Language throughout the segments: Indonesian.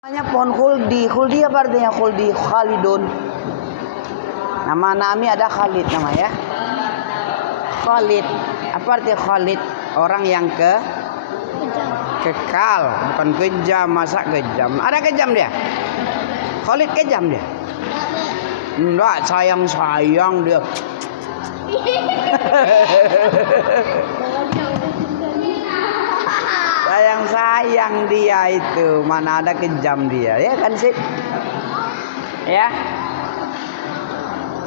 Namanya pohon khuldi. Khuldi apa artinya khuldi? Khalidun. Nama Nabi ada Khalid namanya. Khalid. Apa artinya Khalid? Orang yang kekal, bukan kejam. Masa kejam? Ada kejam dia? Khalid kejam dia? Enggak, sayang-sayang dia. Sayang-sayang dia itu, mana ada kejam dia, ya kan sih? Ya.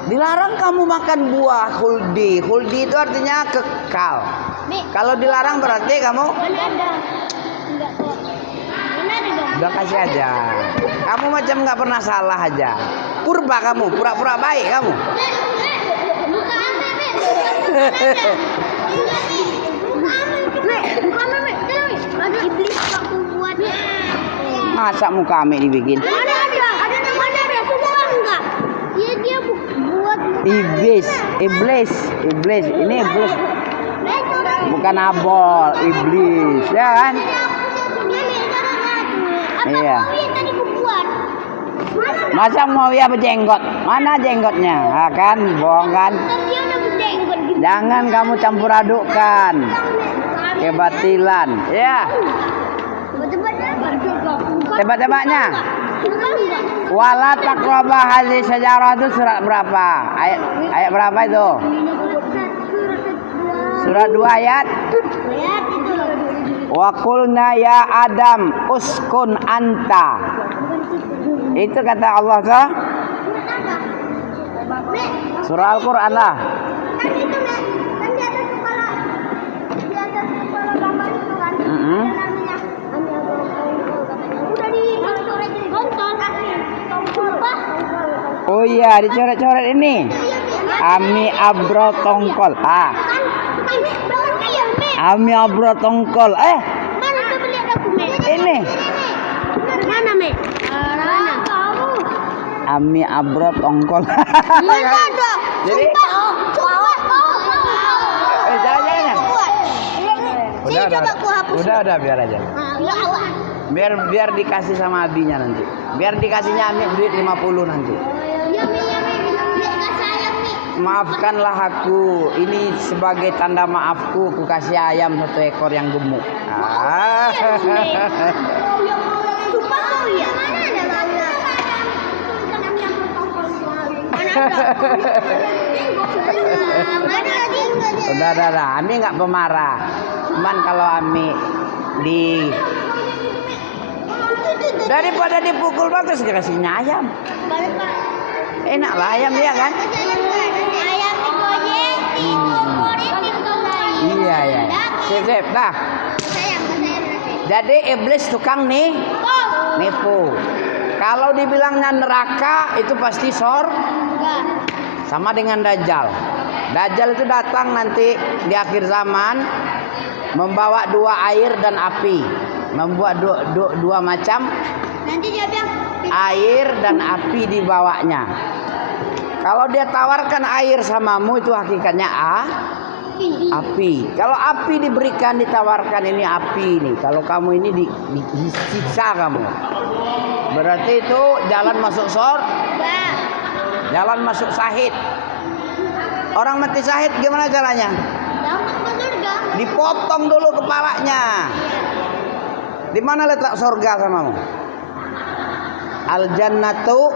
Dilarang kamu makan buah khuldi. Khuldi itu artinya kekal. Kalau dilarang berarti kamu udah kasih aja. Kamu macam nggak pernah salah aja. Purba kamu, pura-pura baik kamu. Masa muka Ame dibikin? Ada namanya sumpah enggak? Dia buat Iblis. Ini iblis. Bukan abol, iblis, ya kan? Iya. Masa mau ya berjenggot? Mana jenggotnya? Nah, kan, bohong kan? Jangan kamu campur adukkan kebatilan, ya. Tebak-tebaknya. Wala taqraba hadhihi syajarah itu surat berapa? Ayat berapa itu? Surat 2 ayat. Wa qulna ya Adam uskun anta. Itu kata Allah tuh. Surah Al-Qur'an lah. Oh iya, dicoret-coret ini. Ami abro tongkol. Ami abro tongkol. Ini. Mana, Me? Ami abro tongkol. Jadi jangan. Udah biar aja. Biar dikasih sama abinya nanti. Biar dikasihnya Ami duit 50 nanti. Maafkanlah aku. Ini sebagai tanda maafku, ku kasih ayam 1 ekor yang gemuk. Udah. Ami nggak pemarah. Cuman kalau Ami daripada dipukul bagus dikasihnya ayam. Enak lah ayam dia kan? Ayam Iya. Sip. Nah. Jadi iblis tukang nipu. Kalau dibilangnya neraka itu pasti sama dengan Dajjal. Dajjal itu datang nanti di akhir zaman membawa 2 air dan api. Membuat dua macam nanti dia bilang air dan api dibawanya. Kalau dia tawarkan air samamu itu hakikatnya api. Kalau api diberikan ditawarkan ini api nih. Kalau kamu ini disiksa kamu. Berarti itu jalan masuk jalan masuk syahid. Orang mati syahid gimana caranya? Dipotong dulu kepalanya. Di mana letak surga samamu? Al jannatu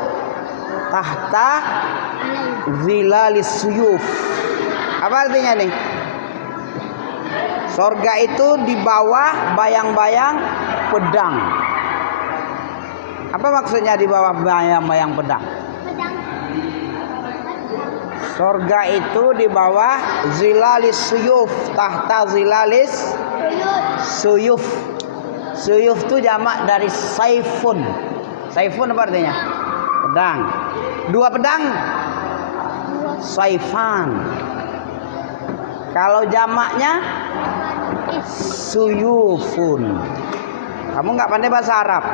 tahta zilalis suyuf. Apa artinya nih? Surga itu di bawah bayang-bayang pedang. Apa maksudnya di bawah bayang-bayang pedang? Surga itu di bawah zilalis suyuf, tahta zilalis suyuf. Suyuf itu jamak dari saifun. Saifun apa artinya? Pedang. 2 pedang? Saifan. Kalau jamaknya suyufun. Kamu nggak pandai bahasa Arab.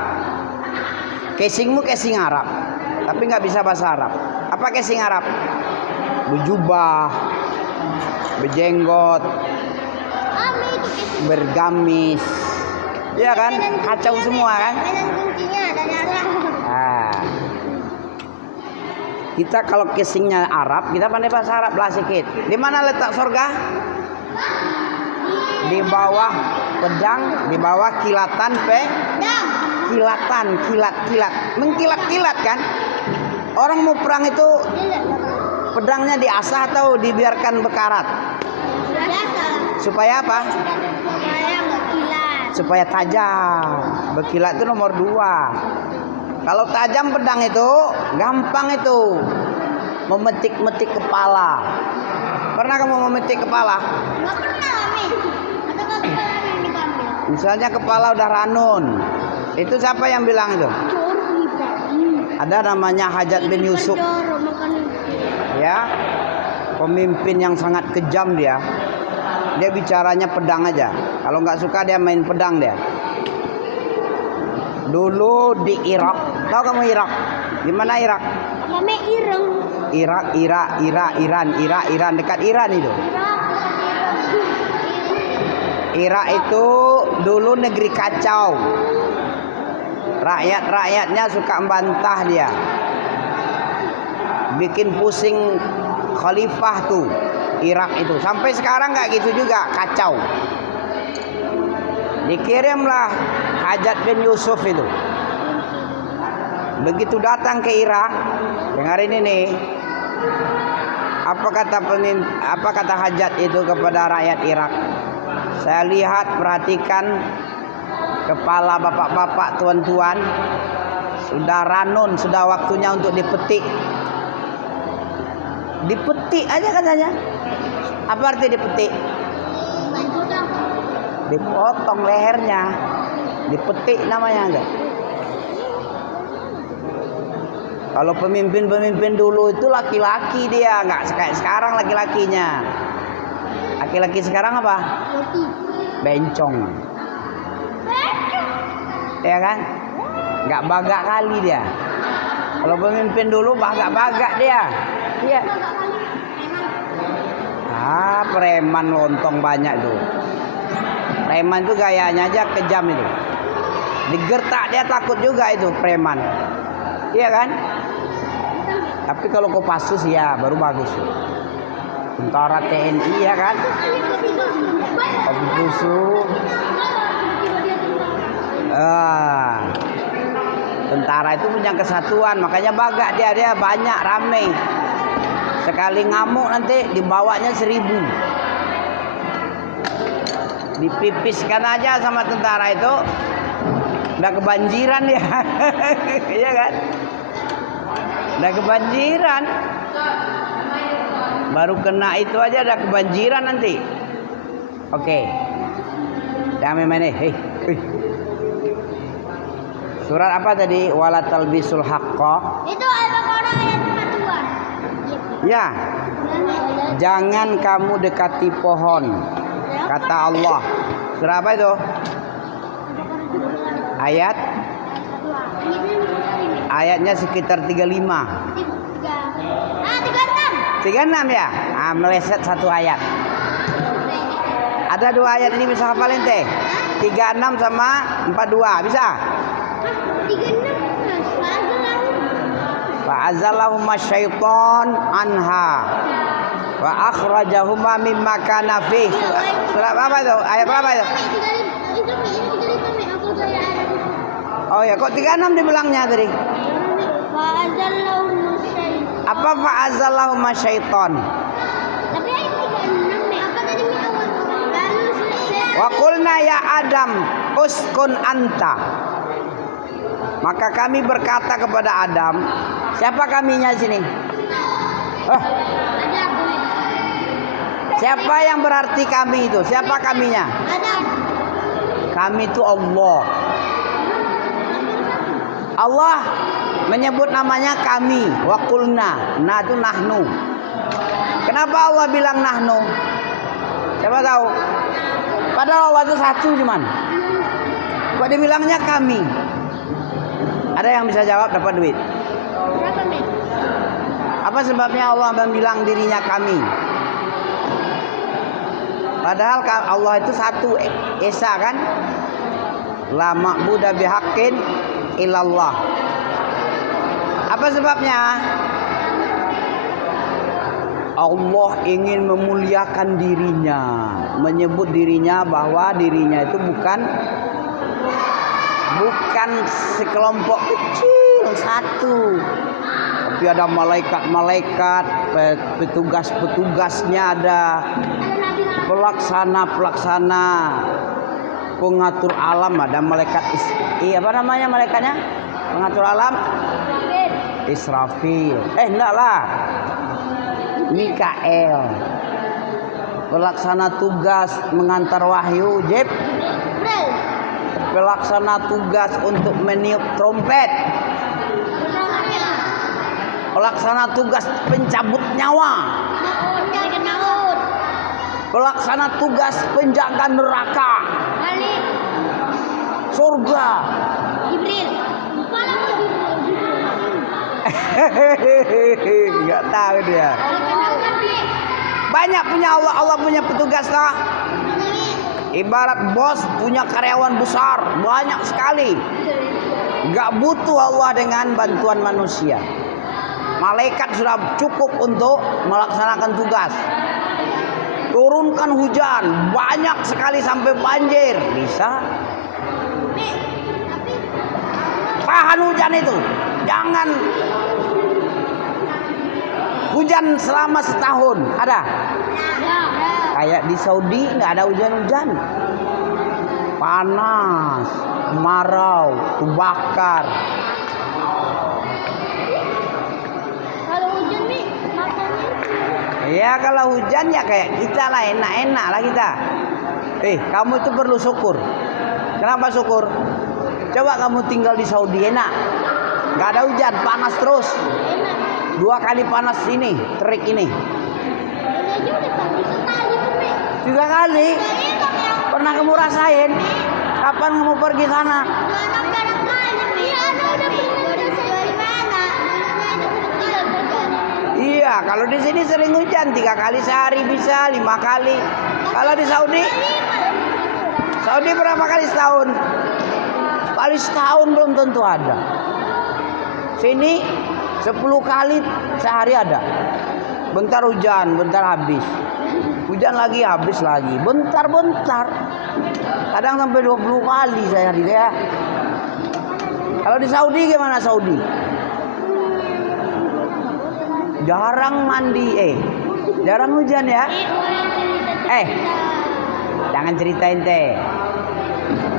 Casingmu casing Arab, tapi nggak bisa bahasa Arab. Apa casing Arab? Berjubah, berjenggot, bergamis. Iya kan? Kacau semua kan? mainan kuncinya ada Kita kalau casingnya Arab, kita pandai bahasa Arab lah sikit. Di mana letak surga? Di bawah pedang, di bawah kilatan kilatan, kilat, mengkilat-kilat kan? Orang mau perang itu pedangnya diasah atau dibiarkan bekarat? Supaya apa? Supaya tajam. Berkilat itu nomor 2. Kalau tajam pedang itu gampang itu memetik-metik kepala. Pernah kamu memetik kepala? Nggak pernah, Mi. Atau kalau kepala yang diambil? Misalnya kepala udah ranun. Itu siapa yang bilang itu? Ada namanya Hajat bin Yusuf. Ya. Pemimpin yang sangat kejam dia. Dia bicaranya pedang aja. Kalau nggak suka dia main pedang dia. Dulu di Irak, tahu kamu Irak? Di mana Irak? Namanya Ireng. Iran dekat Iran itu. Irak itu dulu negeri kacau. Rakyatnya suka membantah dia. Bikin pusing khalifah tuh Irak itu. Sampai sekarang nggak gitu juga, kacau. Dikirimlah Hajat bin Yusuf itu. Begitu datang ke Irak, dengarin ini. Apa kata Hajat itu kepada rakyat Irak? Saya lihat, perhatikan kepala bapak-bapak, tuan-tuan sudah ranun, sudah waktunya untuk dipetik. Dipetik aja katanya. Apa arti dipetik? Dipotong lehernya, dipetik namanya enggak? Kalau pemimpin dulu itu laki-laki dia, enggak kayak sekarang laki-lakinya. Laki-laki sekarang apa? Bencong. Ya kan? Enggak bagak kali dia. Kalau pemimpin dulu bagak-bagak dia. Iya. Preman lontong banyak tuh. Preman itu gayanya aja kejam itu. Digertak dia takut juga itu preman. Iya kan? Tapi kalau Kopassus ya baru bagus. Tentara TNI ya kan? Kopi susu. Tentara itu punya kesatuan, makanya bagak dia banyak, rame. Sekali ngamuk nanti dibawanya 1000. Dipipiskan aja sama tentara itu udah kebanjiran ya. Iya kan? Udah kebanjiran. Baru kena itu aja udah kebanjiran nanti. Oke. Jangan main-main nih. Hei. Surat apa tadi? Wala talbisul haqqa. Itu Al-Baqarah ayat 42. Ya. Jangan kamu dekati pohon. Kata Allah. Surah apa itu? Ayatnya sekitar 35. 36 ya? Meleset satu ayat. Ada 2 ayat ini bisa hafalin teh. 36 sama 42 bisa? 36. Fa'azallahumma syaitan anha wa akhrajahuma mimma kana fi. Surah apa itu? Ayat berapa itu? Oh ya, kok 36 dibilangnya tadi? Apa fa'azallahumma syaitan? Tapi ayat 36 nih. Apa tadi mi awal? Wa qulna ya Adam uskun anta. Maka kami berkata kepada Adam, siapa kaminya sini? Siapa yang berarti kami itu? Siapa kaminya? Adam. Kami itu Allah. Allah menyebut namanya kami. Wa qulna. Nah itu nahnu. Kenapa Allah bilang nahnu? Siapa tahu? Padahal Allah itu satu cuman. Kok dibilangnya kami? Ada yang bisa jawab dapat duit. Berapa, Mi? Apa sebabnya Allah bilang dirinya kami? Padahal Allah itu satu, Esa kan? La ma'budu bihaqqin illallah. Apa sebabnya? Allah ingin memuliakan dirinya, menyebut dirinya bahwa dirinya itu bukan sekelompok kecil satu, tapi ada malaikat-malaikat, petugas-petugasnya, ada pelaksana pengatur alam, ada malaikat apa namanya malaikatnya pengatur alam, Israfil, enggak lah, Mikael, pelaksana tugas mengantar wahyu, pelaksana tugas untuk meniup trompet, pelaksana tugas pencabut nyawa, pelaksana tugas penjaga neraka, surga. Nggak tahu dia. Banyak punya Allah punya petugas lah. Ibarat bos punya karyawan besar, banyak sekali. Nggak butuh Allah dengan bantuan manusia. Malaikat sudah cukup untuk melaksanakan tugas. Turunkan hujan, banyak sekali sampai banjir, bisa. Tahan hujan itu, jangan hujan selama setahun. Ada? Kayak di Saudi nggak ada hujan-hujan, panas, kemarau, kebakar. Kalau hujan nih makannya. Ya kalau hujan ya kayak kita lah, enak-enak lah kita. Kamu itu perlu syukur. Kenapa syukur? Coba kamu tinggal di Saudi, enak. Nggak ada hujan, panas terus. 2 kali panas ini, terik ini. 3 kali. Pernah kamu rasain? Kapan kamu pergi sana? Iya, kalau di sini sering hujan, 3 kali sehari bisa, 5 kali. Kalau di Saudi berapa kali setahun? Kali setahun belum tentu ada. Sini 10 kali sehari ada. Bentar hujan, bentar habis. Hujan lagi, habis lagi. Bentar-bentar. Kadang sampai 20 kali sehari ya. Kalau di Saudi gimana Saudi? Jarang mandi, jarang hujan ya. Jangan ceritain teh.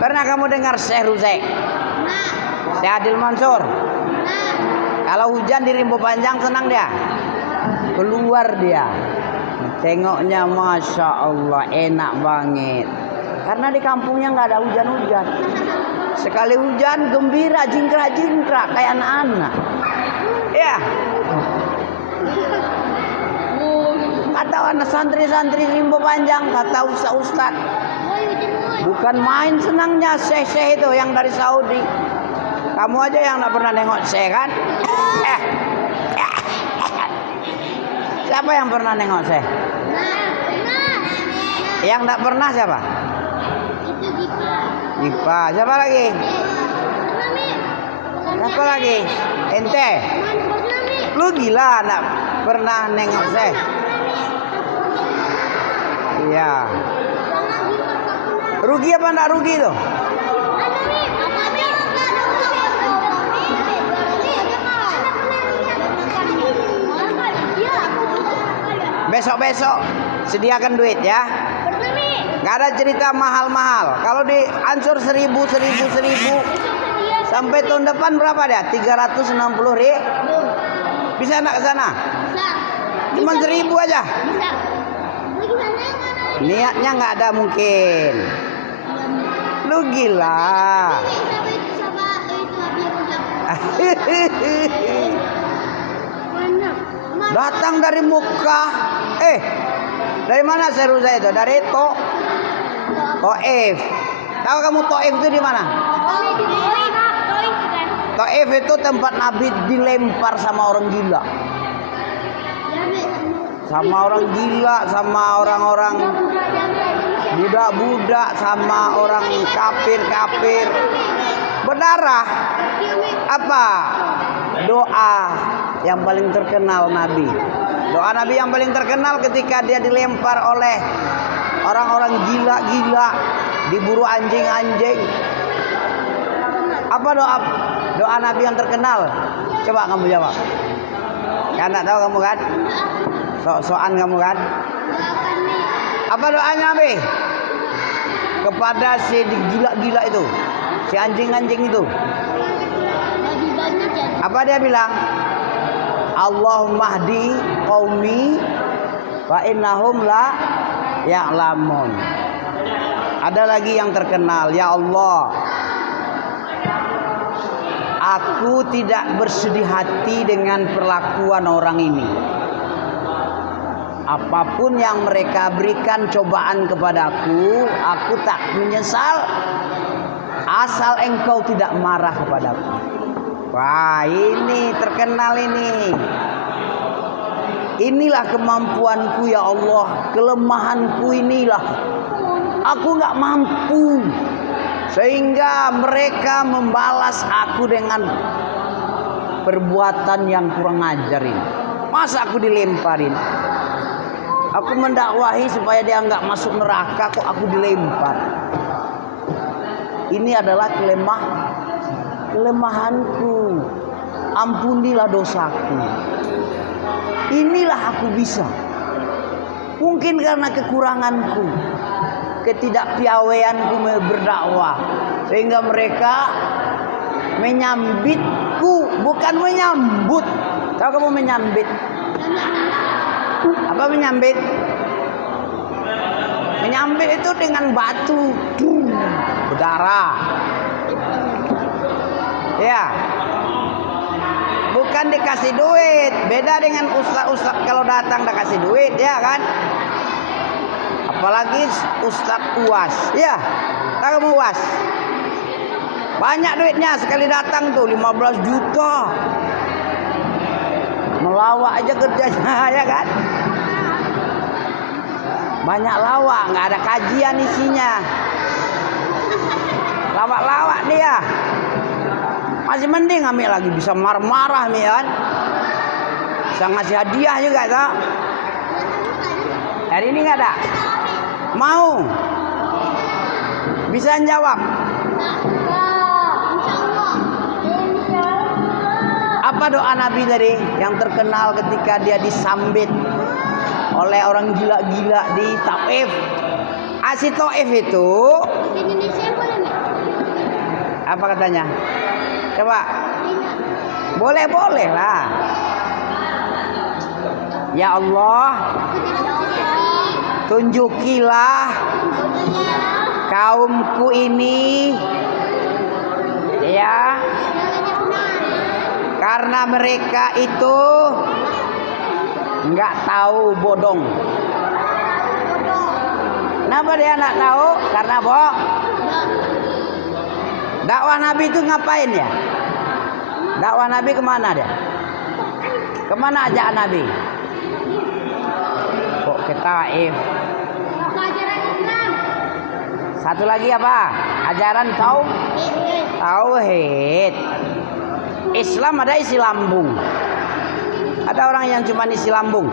Pernah kamu dengar Syekh Rusek? Syekh Adil Mansur? Kalau hujan di Rimbo Panjang senang dia. Keluar dia. Tengoknya Masya Allah enak banget. Karena di kampungnya nggak ada hujan-hujan. Sekali hujan gembira, jingkrak-jingkrak kayak anak-anak. Ya. Kata anak santri-santri Rimbo Panjang, kata ustaz-ustaz, bukan main senangnya Syekh itu yang dari Saudi. Kamu aja yang nggak pernah nengok Syekh kan? Siapa yang pernah nengok Syekh? Yang nggak pernah siapa? Gipa. Siapa lagi? Siapa lagi? Ente? Lu gila nggak pernah nengok Syekh? Iya. Rugi apa enggak rugi tuh? Besok-besok sediakan duit ya. Gak ada cerita mahal-mahal. Kalau di Ansur 1000 sampai tahun depan berapa dia? 360 ribu. Bisa enggak ke sana? Cuma 1000 aja. Niatnya nggak ada mungkin. Lu gila. Datang dari Mekah. Dari mana Seruza itu? Dari Taif. Tahu kamu Taif itu di mana? Taif itu tempat Nabi dilempar sama orang gila. Sama orang gila, sama orang-orang budak-budak, sama orang kafir-kafir. Berdarah. Apa? Doa yang paling terkenal Nabi. Doa Nabi yang paling terkenal ketika dia dilempar oleh orang-orang gila-gila, diburu anjing-anjing. Apa doa Nabi yang terkenal? Coba kamu jawab. Kan enggak tahu kamu kan? Sok-sokan kamu kan? Apa doanya Nabi? Kepada si gila-gila itu, si anjing-anjing itu. Apa dia bilang? Allahumma hdi qaumi fa innahum la ya'lamun. Ada lagi yang terkenal, ya Allah, aku tidak bersedih hati dengan perlakuan orang ini. Apapun yang mereka berikan cobaan kepadaku, aku tak menyesal asal engkau tidak marah kepadaku. Wah, ini terkenal ini. Inilah kemampuanku ya Allah, kelemahanku inilah. Aku nggak mampu, sehingga mereka membalas aku dengan perbuatan yang kurang ajar ini. Masa aku dilemparin? Aku mendakwahi supaya dia nggak masuk neraka, kok aku dilempar. Ini adalah kelemahanku. Ampunilah dosaku. Inilah aku bisa. Mungkin karena kekuranganku, ketidakpiawaianku berdakwah, sehingga mereka menyambitku, bukan menyambut. Tahu kamu menyambit? Apa menyambit? Menyambit itu dengan batu, berdarah. Ya, bukan dikasih duit. Beda dengan ustaz kalau datang dah kasih duit, ya kan? Apalagi ustaz UAS, ya. Tahu kamu UAS? Banyak duitnya sekali datang tuh 15 juta. Melawak aja kerjanya, ya kan? Banyak lawak, nggak ada kajian isinya. Lawak-lawak dia. Masih mending ambil lagi, bisa marah-marah nih kan. Bisa ngasih hadiah juga tak? Hari ini nggak ada. Mau? Bisa jawab? Apa doa Nabi tadi yang terkenal ketika dia disambit oleh orang gila-gila di Taif? Asi Taif itu apa katanya? Coba. Boleh lah. Ya Allah, tunjukilah kaumku ini, ya, karena mereka itu nggak tahu bodong. Kenapa dia nggak tahu? Karena dakwah Nabi itu ngapain ya? Dakwah Nabi kemana dia? Kemana ajakan Nabi? Kok ke Taif? Satu lagi apa? Ajaran tauhid. Islam ada isi lambung. Ada orang yang cuma isi lambung.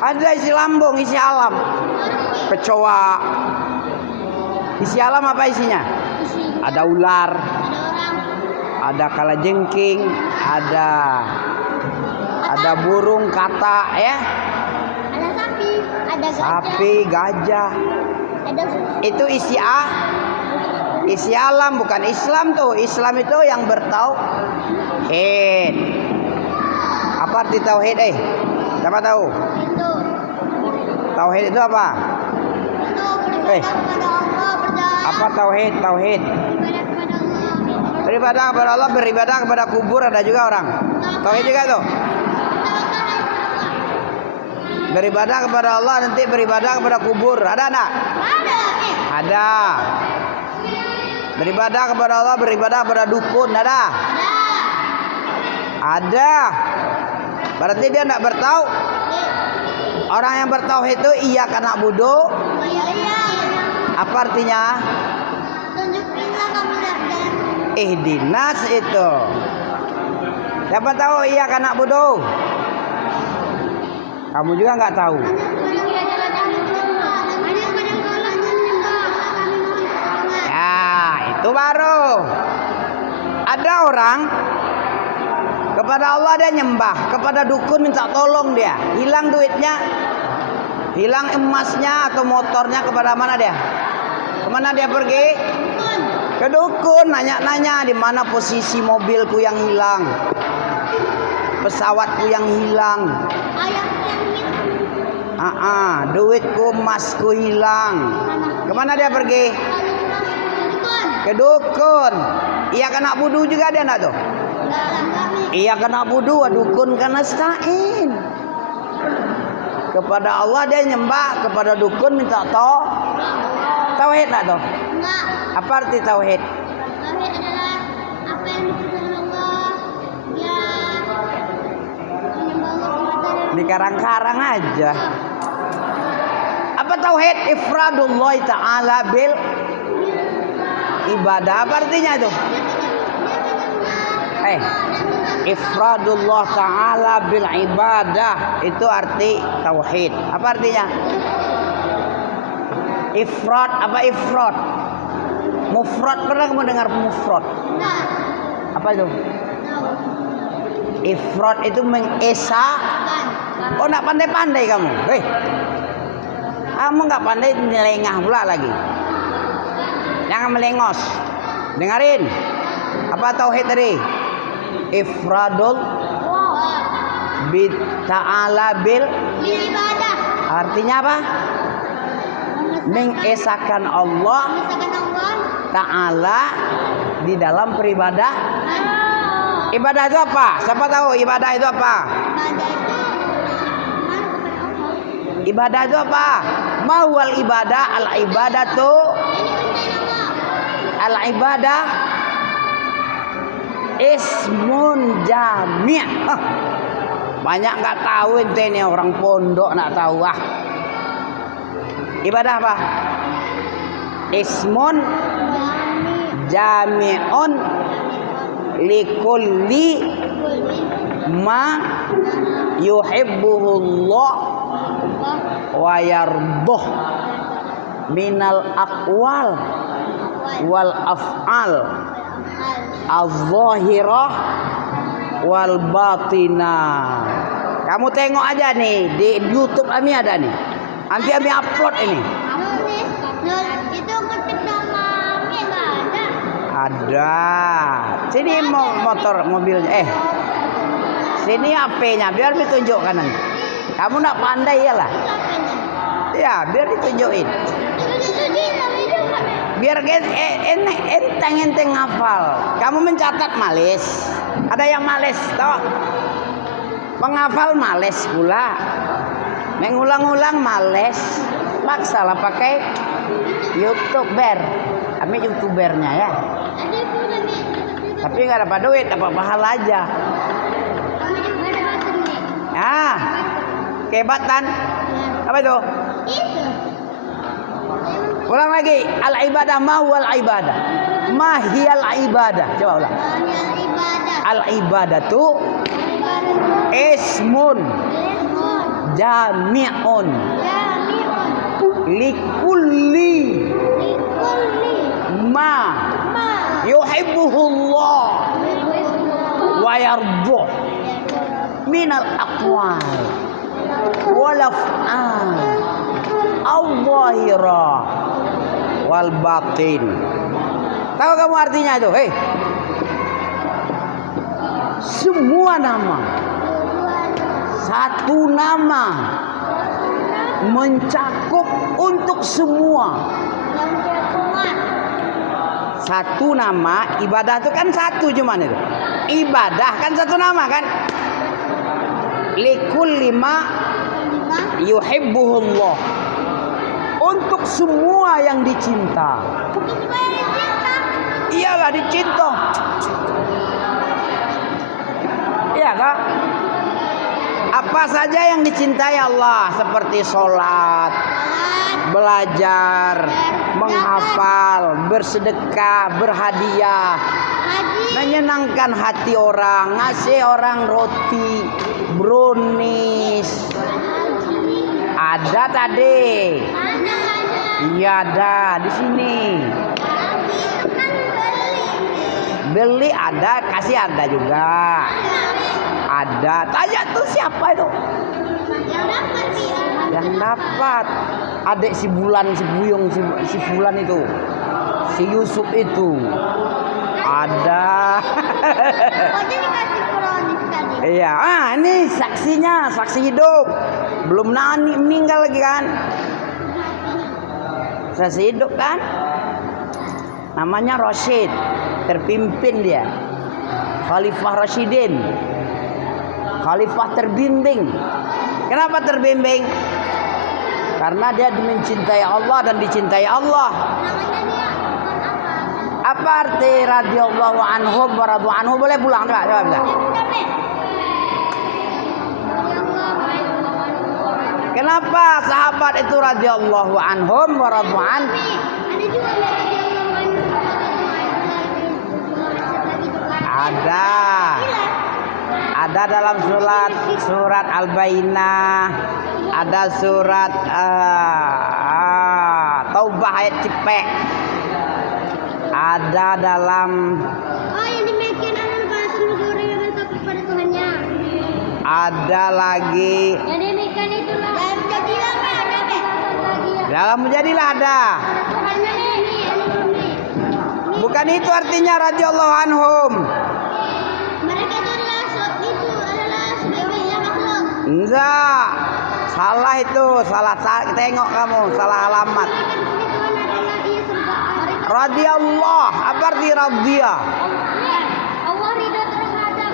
Ada isi lambung, isi alam. Kecoa. Isi alam apa isinya? Ada ular, ada kalajengking, ada burung kata, ya. Ada sapi, ada gajah. Sapi, gajah. Ada Itu isi alam, bukan Islam tuh. Islam itu yang bertauhid. Apa arti tauhid? Siapa tahu? itu. Tauhid itu apa? Itu Apa tauhid? Tauhid. beribadah kepada Allah. Beribadah kepada kubur, ada juga orang. Tauhid juga tuh. Beribadah kepada Allah, nanti beribadah kepada kubur. Ada enggak? Ada. Beribadah kepada Allah, beribadah kepada dukun. Ada. Berarti dia enggak bertauhid. Orang yang bertauhid itu iya karena budo. Apa artinya? Tunjukilah kami jalan. Ihdinas itu. Siapa tahu iya karena budo? Kamu juga nggak tahu. Ya, itu baru. Ada orang kepada Allah dia nyembah, kepada dukun minta tolong dia. Hilang duitnya, hilang emasnya atau motornya, kepada mana dia? Kemana dia pergi? Ke dukun, nanya-nanya di mana posisi mobilku yang hilang, pesawatku yang hilang, duitku, emasku hilang. Kemana dia pergi? Ke dukun. Iya kena budu juga dia nak tuh. Iya kena budu, dukun kena stain. Kepada Allah dia nyembah, kepada dukun minta tauhid tak tuh? Enggak. Apa arti tauhid? Tauhid adalah apa yang disebut Allah. Ya. Menyembah Allah semata. Di karang-karang aja. Apa tauhid? Ifradullah ta'ala bil ibadah. Apa artinya itu? Ifradullah ta'ala bil ibadah. Itu arti tauhid. Apa artinya? Ifrad. Apa ifrad? Mufrad. Pernah kamu dengar mufrad? Enggak. Apa itu? Tahu. Ifrad itu mengesa. Oh, nak pandai-pandai kamu. Hei, kamu nggak pandai, nyelengah pula lagi. Jangan melengos. Dengarin. Apa tauhid tadi? Ifradul bi ta'ala bil Ibadah. artinya apa? Mengesakan Allah Ta'ala di dalam peribadahan. Ibadah itu apa? Siapa tahu ibadah itu apa? Ibadah itu apa? Mawal ibadah, al ibadatu, al ibadah ismun jami'. Banyak nggak tahu ente ini, orang pondok nggak tahu ah. Ibadah apa? Ismun jami'un likulli ma yuhibbuhullah wa yarduh minal aqwal wal af'al az-zahirah wal batinah. Kamu tengok aja nih di YouTube kami ada nih. Nanti kami upload ini. Itu ketik nama Mami enggak ada. Ada. Sini motor mobilnya. Sini HP-nya biar ditunjukkan nanti. Kamu nak pandai ya lah. Ya, biar ditunjukin. Biar enteng ngafal. Kamu mencatat males. Ada yang males, toh. Penghafal males pula. Mengulang-ulang males. Paksalah pakai YouTuber. Kami YouTubernya ya. Tapi nggak dapat duit, dapat pahala aja. Ah, kehebatan. Apa itu? Ulang lagi. Al ibadah mahwal ibadah. Mahiyal ibadah. Coba ulang. Al ibadatu ismun jami'un likulli ma yuhibbuhullah wa yarduh minal aqwal wal af'al al-zahira wal batin. Tahu kamu artinya itu? Semua nama, satu nama mencakup untuk semua. Satu nama, ibadah itu kan satu, cuman itu. Ibadah kan satu nama kan. Likulli ma yuhibbuhullah. Untuk semua yang dicinta. Iyalah dicinta. Iya kak? Apa saja yang dicintai Allah, seperti sholat, belajar, menghafal, bersedekah, berhadiah, menyenangkan hati orang, ngasih orang roti, brownies, Ada tadi. Mana ada? Iya ada di sini. Itu kan Beli ada, kasih ada juga. Ada. Tanya tuh siapa itu? yang dapat sih. Yang dapat. Adik si Bulan, si Buyung, si Bulan itu. Si Yusuf itu. Ada. Pokoknya dikasih kronis tadi. Iya, ini saksinya, saksi hidup. Belum meninggal lagi kan? Saksi hidup kan? Namanya Rashid, terpimpin dia. Khalifah Rashidin. Khalifah terbimbing. Kenapa terbimbing? Karena dia mencintai Allah dan dicintai Allah. Namanya dia bukan apa? Apa arti radhiyallahu anhum wa radu anhu? Boleh pulang enggak? Coba bisa. Kenapa sahabat itu radhiyallahu anhum wa radu an? Ada juga Ada. Ada dalam surat Al-Bayyinah, ada surat Taubah ayat cepek. Ada dalam yang demikian anak bahasa negara yang takut pada Tuhannya. ada lagi Yang demikian itulah. Dan jadilah ada be. dalam menjadilah ada. Tuhannya ini belum nih. Bukan itu artinya radhiyallahu anhum. Mereka itu adalah sebagai makhluk. Enggak. Salah itu, salah tengok kamu, salah alamat. Tuhan adalah ia surga. Radhiyallah, apa arti radhiyah? Allah ridho terhadap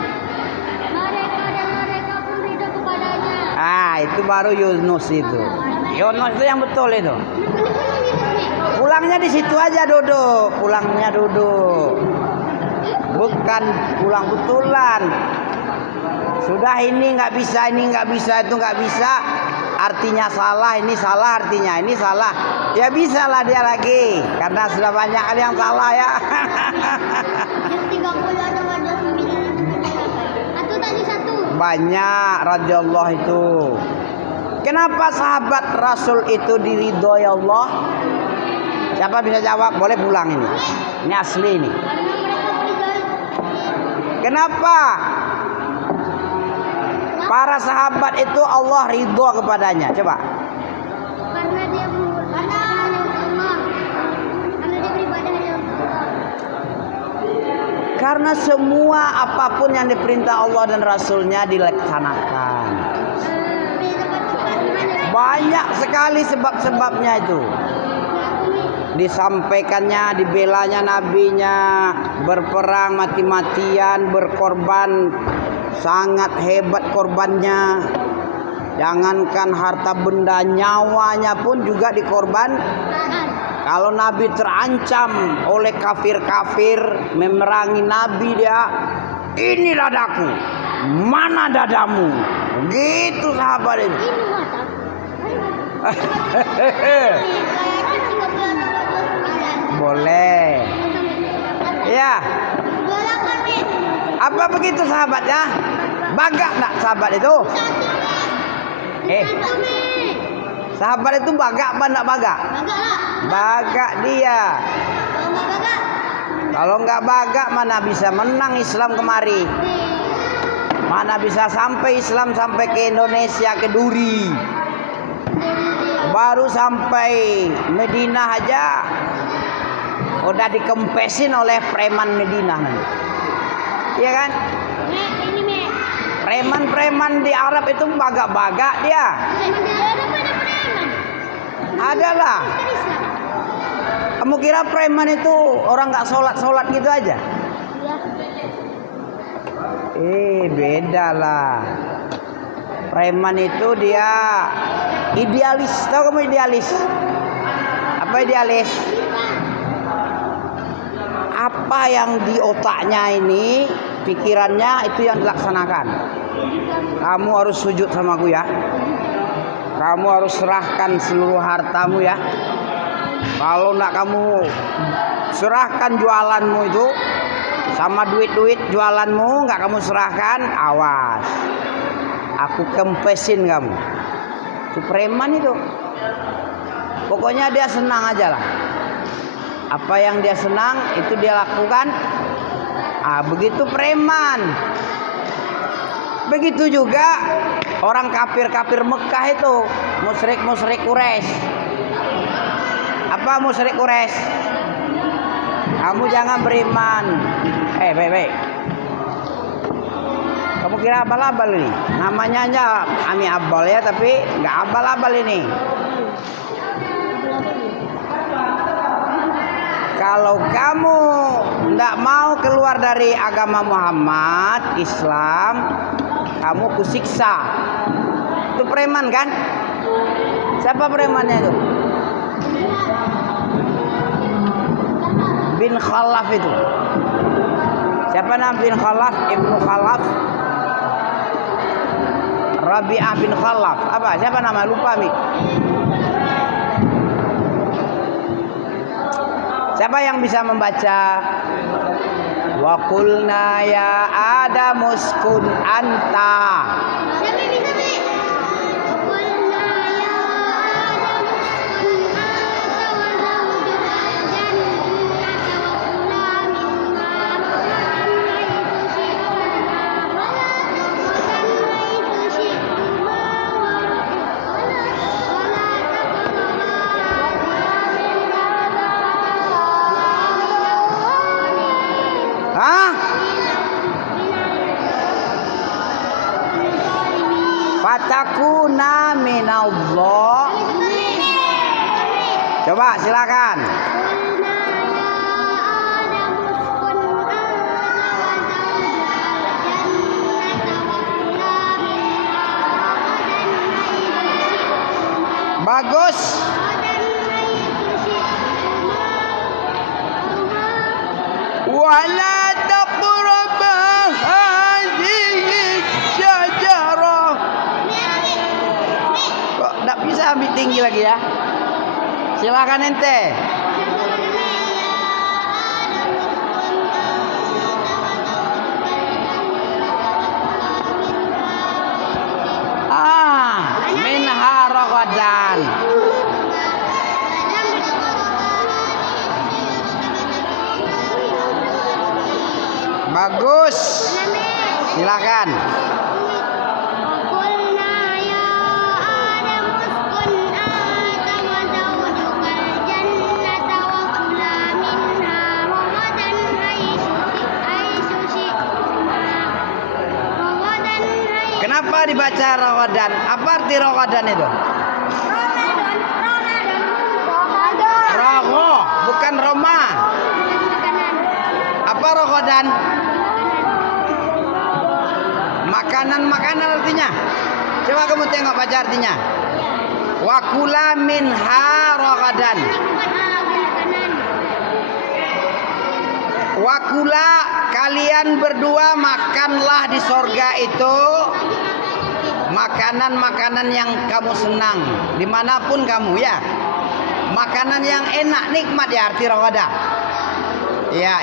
mereka dan mereka pun ridho kepadanya. Itu baru Yunus itu. Yunus itu yang betul itu. Pulangnya di situ aja duduk, pulangnya duduk. Bukan pulang betulan. Sudah ini nggak bisa, ini nggak bisa, itu nggak bisa. Artinya salah, ini salah artinya, ini salah. Ya bisa lah dia lagi, karena sudah banyak kali yang salah ya. Yang 30 ada wajah 9 atau tadi satu. Banyak radhiyallahu itu. Kenapa sahabat Rasul itu diridhoi Allah? Siapa bisa jawab? Boleh pulang ini. Ini asli ini. Karena mereka beribadah. Kenapa? Para sahabat itu Allah ridho kepadanya. Coba. Karena dia hanya untuk Allah. Karena dia beribadah hanya untuk Allah. Karena semua apapun yang diperintah Allah dan Rasulnya dilaksanakan. Banyak sekali sebab-sebabnya itu. Disampaikannya, dibelanya nabinya, berperang mati-matian, berkorban, sangat hebat korbannya. Jangankan harta benda, nyawanya pun juga dikorban. Kalau Nabi terancam oleh kafir-kafir memerangi Nabi, dia, ini dadaku, mana dadamu? Gitu sahabat itu. Boleh. Ya. Apa begitu sahabatnya? Bagak enggak sahabat itu? Sahabat itu bagak apa enggak bagak? Bagak dia. Kalau enggak bagak mana bisa menang Islam kemari? Mana bisa sampai Islam sampai ke Indonesia, ke Duri? Baru sampai Madinah aja udah dikempesin oleh preman Madinah nanti. Iya kan? Preman-preman di Arab itu bagak-bagak dia. Adalah. Kamu kira preman itu orang nggak sholat gitu aja? Beda lah. Preman itu dia idealis. Tahu kamu idealis? Apa idealis? Apa yang di otaknya ini, pikirannya itu yang dilaksanakan. Kamu harus sujud sama aku ya. Kamu harus serahkan seluruh hartamu ya. Kalau enggak kamu serahkan jualanmu itu sama duit-duit jualanmu, enggak kamu serahkan, awas. Aku kempesin kamu. Itu preman itu. Pokoknya dia senang aja lah. Apa yang dia senang itu dia lakukan. Begitu preman. Begitu juga orang kafir-kafir Mekah itu, musyrik Quraisy. Apa musyrik Quraisy? Kamu jangan beriman. Baik. Kamu kira abal-abal ini? Namanya aja Ami Abal ya, tapi nggak abal-abal ini. Kalau kamu nggak mau keluar dari agama Muhammad, Islam, kamu kusiksa. Itu preman kan? Siapa premannya itu? Bin Khalaf itu. Siapa nama bin Khalaf? Ibnu Khalaf. Rabi'ah bin Khalaf. Apa? Siapa nama? Lupa mi. Siapa yang bisa membaca? Wa qulna ya Adamu uskun anta. Siapa bisa mi? Qulna ya Adamu uskun anta wa zawjuka al-jannata wa kula minha Fatakuna minallah. Coba silakan. Bagus. Wala taqrabu hadhihi syajarah. Kok enggak bisa ambil tinggi lagi ya? Silakan ente. Minha ragadan. Bagus. Silakan. Kenapa dibaca Ramadan? Apa arti Ramadan itu? Rogo, bukan Roma. Apa Ramadan? Makanan artinya. Coba kamu tengok baca artinya. Wa kula minha ragadan. Wa kula, kalian berdua makanlah di sorga itu makanan-makanan yang kamu senang dimanapun kamu ya. Makanan yang enak, nikmat ya arti ragadah. Ya.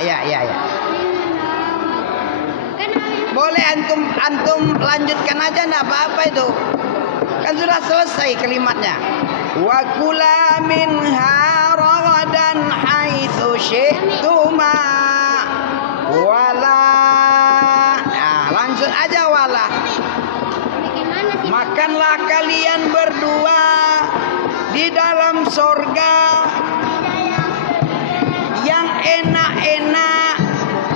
Boleh antum lanjutkan aja, enggak apa-apa itu. Kan sudah selesai kalimatnya. Wa kula minha ragadan haitsu syi'tuma. Wala. Nah, langsung aja wala. Makanlah kalian berdua di dalam sorga yang enak-enak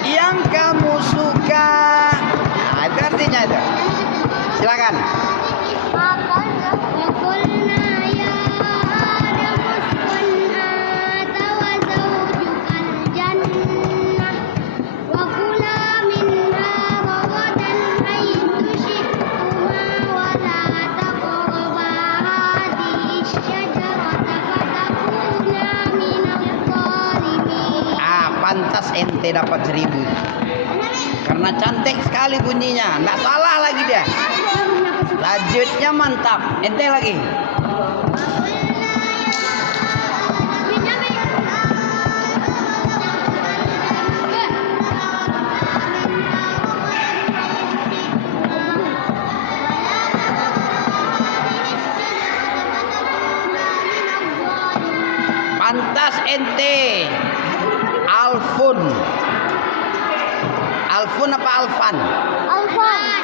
yang kamu suka. Nah, itu artinya itu. Silakan. Pantas ente dapat 1000 karena cantik sekali bunyinya, nggak salah lagi dia. Lanjutnya mantap, ente lagi. ente alfun. Alfun apa alfan? Alfan.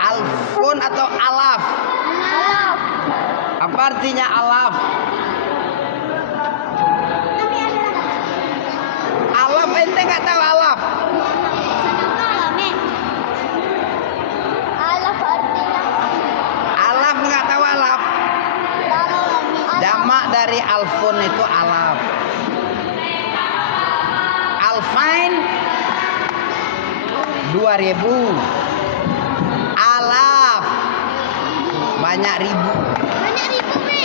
Alfun atau alaf? Alaf. Apa artinya alaf? Alaf ente nggak tahu alaf? Alaf artinya Alaf nggak tahu alaf? Jamak dari alfun itu alaf. Alfain 2000. Alaf banyak ribu. banyak ribu, Mi.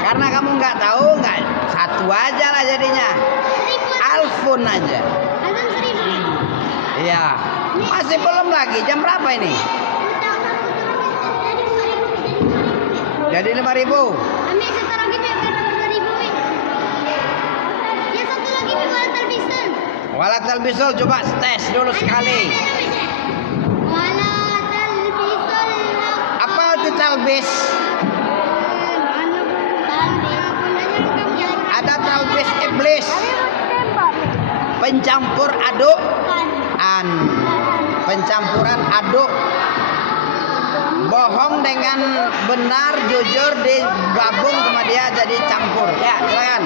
Karena kamu nggak tahu, nggak satu aja lah jadinya. 1000. Alfun aja. Azan 1000. Iya. Masih belum lagi. Jam berapa ini? Jadi 5.000. Ambil satu lagi, Mi, biar dapat 2000, Mi. Ya satu lagi, Mi, walatal bisul. Walatal bisul, coba tes dulu sekali. Walatal bisul. Apa itu talbis? Ada talbis iblis. Pencampur aduk. Pencampuran aduk. Bohong dengan benar, jujur digabung sama dia jadi campur. Ya, silakan.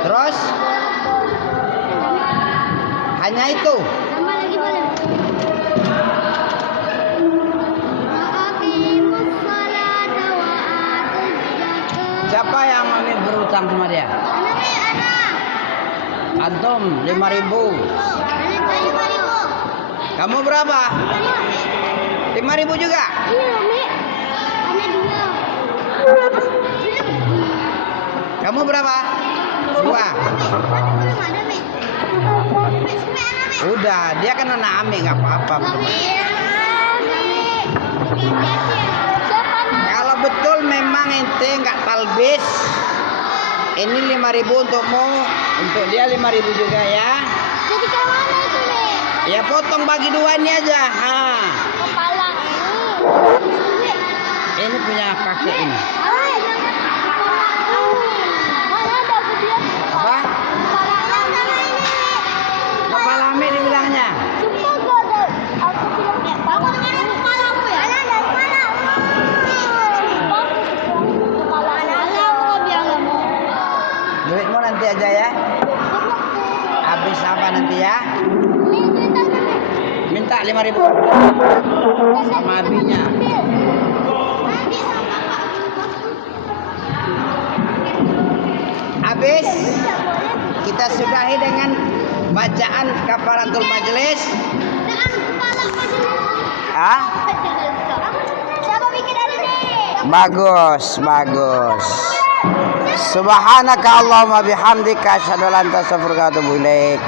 Terus hanya itu. Tambah lagi boleh. Aqimus salata wa atuz zakata. Siapa yang ini berutang sama dia? Ana, Mi, ana. Antum 5.000. Ana 5.000. Kamu berapa? 5.000 juga? Iya, Mi. Ana 2. Kamu berapa? 2. Belum ada, Mi. Mi, ana, Mi. Udah, dia kan anak Ami, nggak apa-apa. Kalau betul memang ente nggak talbis, ini 5.000 untukmu, untuk dia 5.000 juga ya. Jadi ke mana itu, Mi? Ya potong bagi 2 ini aja. Ha. Kepala. Ini punya kakek ini. Mana ada dia? Apa? Kepala Ami dibilangnya. Sumpah gak ada. Aku bilang ya. Aku dengerin kepalamu ya. Mana ada kepalamu? Kepala anak aku bilang gak mau. Duitmu nanti aja ya. Habis apa nanti ya? Minta 5.000 sama abinya. Habis kita sudahi dengan bacaan kafaratul majelis. Dengan kepala majelis. Ah, Siapa bikin hari ini? bagus, bagus. Subhanaka Allahumma bihamdika asyhadu an la ilaha illa anta astaghfiruka wa atubu ilaik.